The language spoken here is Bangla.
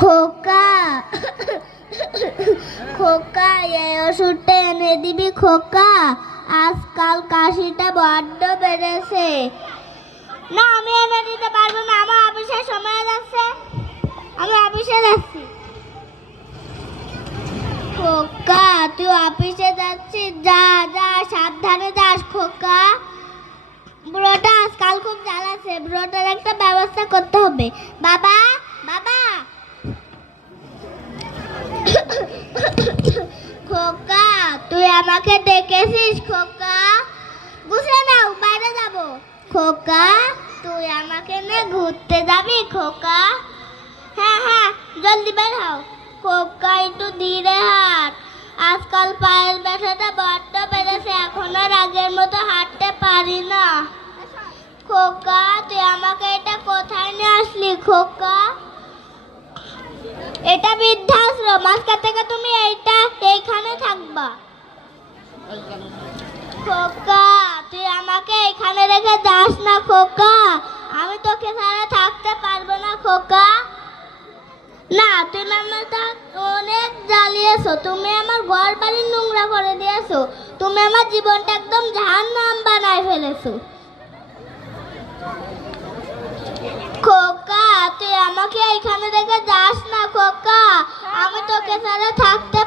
খোকা খোকা এই ওষুধটা এনে দিবি খোকা, আজকাল কাশিটা বড্ড বেড়েছে। না আমি এনে দিতে পারবো না, আমার অফিসের সময় যাচ্ছে, আমি অফিসে যাচ্ছি। খোকা তুই অফিসে যাচ্ছিস, যা যা সাবধানে যাস খোকা। বুড়োটা আজকাল খুব জ্বালাচ্ছে, বুড়োটার একটা ব্যবস্থা করতে হবে। বাবা বাবা খোকা তুই আমাকে ডেকেছিস খোকা? বুঝে নাও বাইরে যাব। খোকা তুই আমাকে নিয়ে ঘুরতে যাবি খোকা? হ্যাঁ হ্যাঁ জলদি বের হও। খোকা একটু ধীরে হাঁট, আজকাল পায়ের ব্যথাটা বড্ড বেড়েছে, এখন আর আগের মতো হাঁটতে পারি না। খোকা তুই আমাকে এটা কোথায় নিয়ে আসলি খোকা? এটা বৃদ্ধাশ্রম, আজকে থেকে তুমি এইখানে থাকবা। খোকা তুই আমাকে এখানে রেখে যাস না খোকা, আমি তোকে ছাড়া থাকতে পারবো না খোকা। না তুমি আমাকে অনেক জ্বালিয়েছো, তুমি আমার ঘর বাড়ি নোংরা করে দিয়েছো, তুমি আমার জীবনটা একদম জাহান্নাম বানায় ফেলেছো। খোকা তুই আমাকে এখানে রেখে যাস না খোকা, আমি তোকে ছাড়া থাকতে